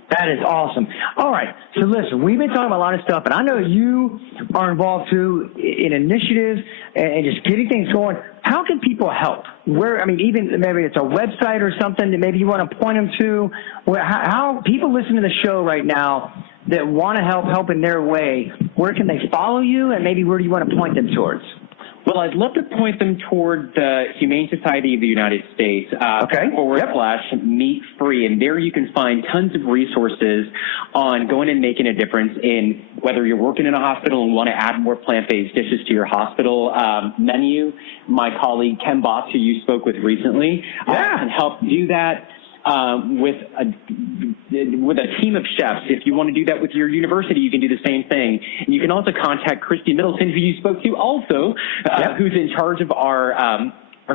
That is awesome. All right. So listen, we've been talking about a lot of stuff, and I know you are involved too in initiatives and just getting things going. How can people help? Even maybe it's a website or something that maybe you want to point them to. How people listen to the show right now that want to help in their way, where can they follow you, and maybe where do you want to point them towards? Well, I'd love to point them toward the Humane Society of the United States /meat free. And there you can find tons of resources on going and making a difference in whether you're working in a hospital and want to add more plant-based dishes to your hospital menu. My colleague, Ken Boss, who you spoke with recently, can help do that. With a team of chefs. If you want to do that with your university, you can do the same thing. And you can also contact Christy Middleton, who you spoke to also, who's in charge of our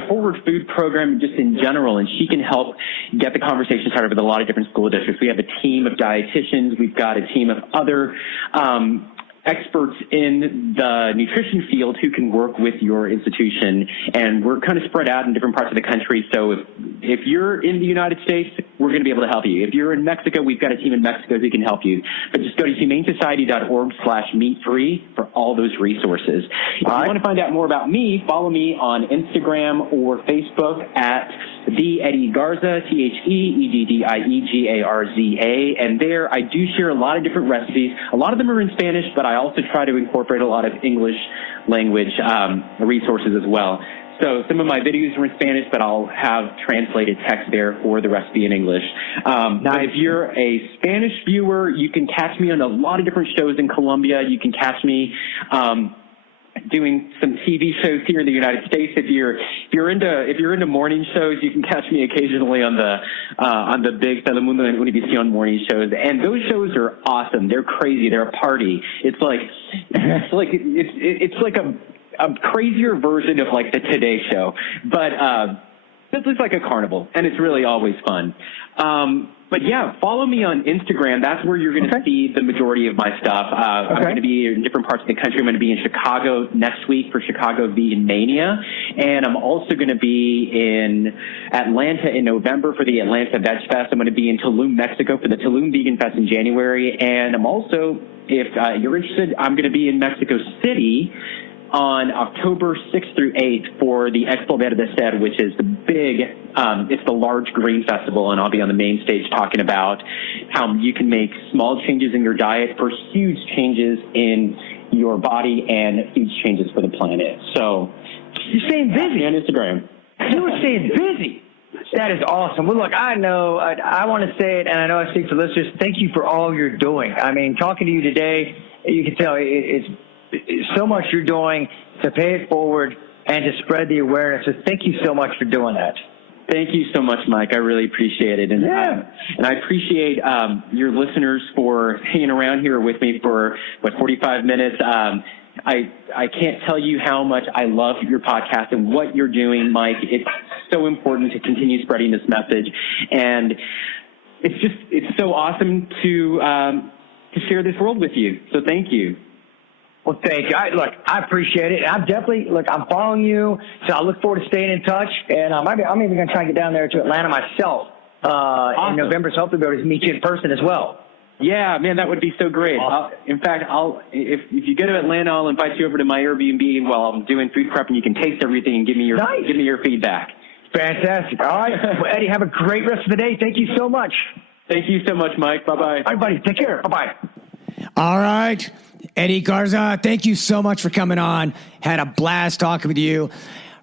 forward food program just in general, and she can help get the conversation started with a lot of different school districts. We have a team of dietitians. We've got a team of other experts in the nutrition field who can work with your institution, and we're kind of spread out in different parts of the country. So if you're in the United States, we're going to be able to help you. If you're in Mexico, we've got a team in Mexico who can help you. But just go to humanesociety.org/meat-free for all those resources. If you want to find out more about me, follow me on Instagram or Facebook at the Eddie Garza, TheEddieGarza, and there I do share a lot of different recipes. A lot of them are in Spanish, but I also try to incorporate a lot of English language resources as well. So some of my videos are in Spanish, but I'll have translated text there for the recipe in English. But if you're a Spanish viewer, you can catch me on a lot of different shows in Colombia. You can catch me doing some TV shows here in the United States. If you're into morning shows, you can catch me occasionally on the big Telemundo and Univision morning shows. And those shows are awesome. They're crazy. They're a party. It's like a crazier version of like the Today Show, but this looks like a carnival, and it's really always fun. But yeah, follow me on Instagram. That's where you're going to see the majority of my stuff. I'm going to be in different parts of the country. I'm going to be in Chicago next week for Chicago Vegan Mania, and I'm also going to be in Atlanta in November for the Atlanta Veg Fest. I'm going to be in Tulum, Mexico for the Tulum Vegan Fest in January, and I'm also, if you're interested, I'm going to be in Mexico City on October 6th through 8th for the Expo Verde de Ser, which is the big, it's the large green festival, and I'll be on the main stage talking about how you can make small changes in your diet for huge changes in your body and huge changes for the planet. So you're staying busy on Instagram. You were staying busy. That is awesome. Well, look, I know, I want to say it, and I know I speak for listeners. Thank you for all you're doing. I mean, talking to you today, you can tell it's so much you're doing to pay it forward and to spread the awareness. So thank you so much for doing that. Thank you so much, Mike. I really appreciate it. And I appreciate your listeners for hanging around here with me for, 45 minutes. I can't tell you how much I love your podcast and what you're doing, Mike. It's so important to continue spreading this message. And it's so awesome to share this world with you. So thank you. Well, thank you. I appreciate it. I'm following you, so I look forward to staying in touch. And I'm even going to try and get down there to Atlanta myself in November, so hopefully we'll be able to meet you in person as well. Yeah, man, that would be so great. Awesome. In fact, if you go to Atlanta, I'll invite you over to my Airbnb while I'm doing food prep, and you can taste everything and give me your feedback. Fantastic. All right. Well, Eddie, have a great rest of the day. Thank you so much. Thank you so much, Mike. Bye-bye. All right, buddy. Take care. Bye-bye. All right. Eddie Garza, thank you so much for coming on. Had a blast talking with you.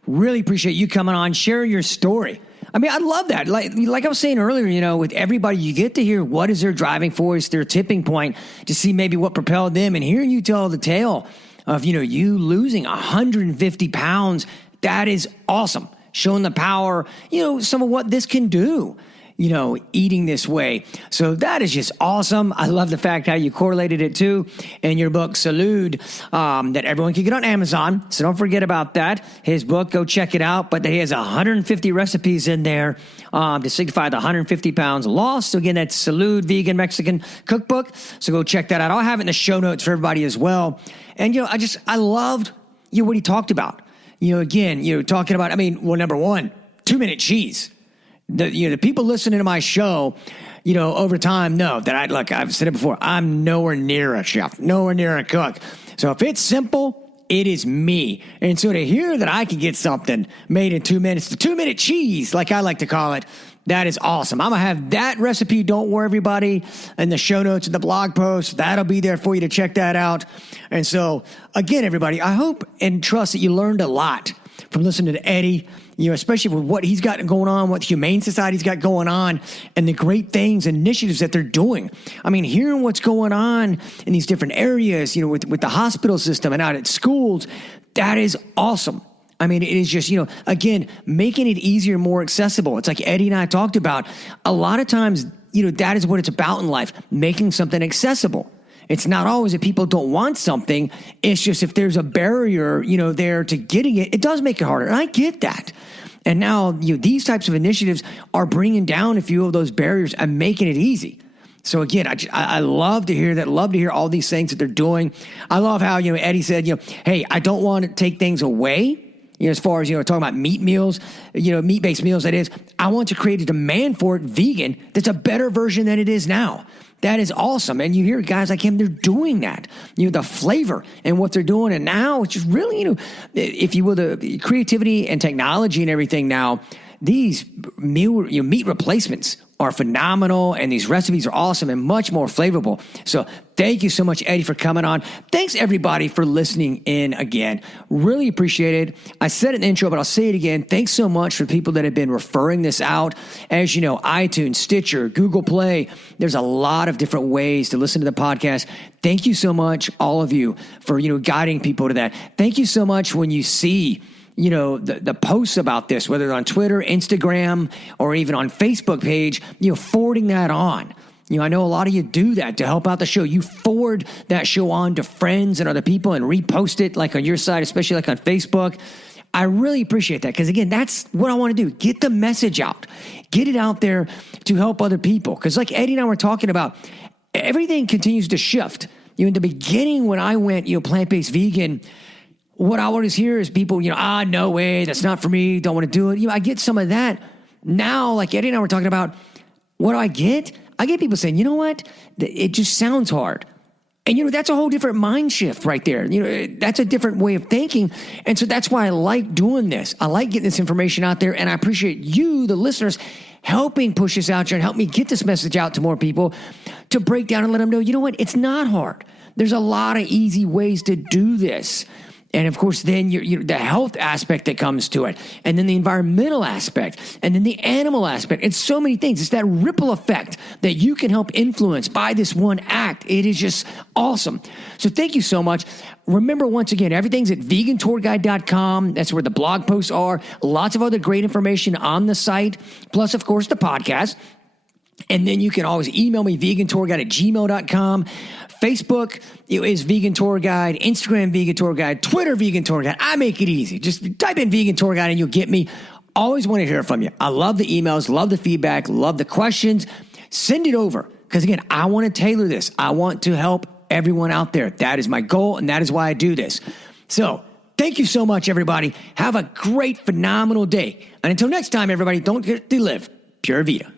Really appreciate you coming on, sharing your story. I mean, I love that. Like I was saying earlier, with everybody, you get to hear what is their driving force, their tipping point, to see maybe what propelled them. And hearing you tell the tale of, you losing 150 pounds, that is awesome. Showing the power, some of what this can do. Eating this way. So that is just awesome. I love the fact how you correlated it too in your book, Salud, that everyone can get on Amazon. So don't forget about that. His book, go check it out. But he has 150 recipes in there to signify the 150 pounds lost. So again, that's Salud Vegan Mexican Cookbook. So go check that out. I'll have it in the show notes for everybody as well. And, I loved, what he talked about. Talking about, number one, 2-minute cheese. the people listening to my show, over time know that I've said it before, I'm nowhere near a chef, nowhere near a cook. So if it's simple, it is me. And so to hear that I can get something made in 2 minutes, the 2-minute cheese, like I like to call it, that is awesome. I'm going to have that recipe, don't worry, everybody, in the show notes and the blog post. That'll be there for you to check that out. And so, again, everybody, I hope and trust that you learned a lot from listening to Eddie, especially with what he's got going on, what the Humane Society's got going on, and the great things, initiatives that they're doing. I mean, hearing what's going on in these different areas, with the hospital system and out at schools, that is awesome. I mean, it is just, again, making it easier, more accessible. It's like Eddie and I talked about. A lot of times, that is what it's about in life, making something accessible. It's not always that people don't want something. It's just if there's a barrier, there to getting it, it does make it harder. And I get that. And now, these types of initiatives are bringing down a few of those barriers and making it easy. So again, I love to hear that. Love to hear all these things that they're doing. I love how, Eddie said, hey, I don't want to take things away. As far as, talking about meat meals, meat-based meals, that is, I want to create a demand for it vegan that's a better version than it is now. That is awesome. And you hear guys like him, they're doing that. The flavor and what they're doing. And now it's just really, if you will, the creativity and technology and everything now, these meat replacements are phenomenal, and these recipes are awesome and much more flavorful. So thank you so much, Eddie, for coming on. Thanks, everybody, for listening in again. Really appreciate it. I said it in the intro, but I'll say it again. Thanks so much for people that have been referring this out. As you know, iTunes, Stitcher, Google Play, there's a lot of different ways to listen to the podcast. Thank you so much, all of you, for, guiding people to that. Thank you so much when you see the posts about this, whether on Twitter, Instagram, or even on Facebook page, forwarding that on. I know a lot of you do that to help out the show. You forward that show on to friends and other people and repost it, like on your side, especially like on Facebook. I really appreciate that because, again, that's what I want to do. Get the message out. Get it out there to help other people. Because like Eddie and I were talking about, everything continues to shift. In the beginning when I went, plant-based vegan, what I always hear is people, no way, that's not for me, don't want to do it. I get some of that. Now, like Eddie and I were talking about, what do I get? I get people saying, you know what? It just sounds hard. And, that's a whole different mind shift right there. That's a different way of thinking. And so that's why I like doing this. I like getting this information out there. And I appreciate you, the listeners, helping push this out there and help me get this message out to more people to break down and let them know, you know what? It's not hard. There's a lot of easy ways to do this. And, of course, then the health aspect that comes to it, and then the environmental aspect, and then the animal aspect, and so many things. It's that ripple effect that you can help influence by this one act. It is just awesome. So thank you so much. Remember, once again, everything's at vegantourguide.com. That's where the blog posts are. Lots of other great information on the site, plus, of course, the podcast. And then you can always email me, vegantourguide@gmail.com. Facebook is Vegan Tour Guide, Instagram Vegan Tour Guide, Twitter Vegan Tour Guide. I make it easy. Just type in Vegan Tour Guide and you'll get me. Always want to hear from you. I love the emails, love the feedback, love the questions. Send it over because, again, I want to tailor this. I want to help everyone out there. That is my goal, and that is why I do this. So thank you so much, everybody. Have a great, phenomenal day. And until next time, everybody, don't forget to live Pure Vita.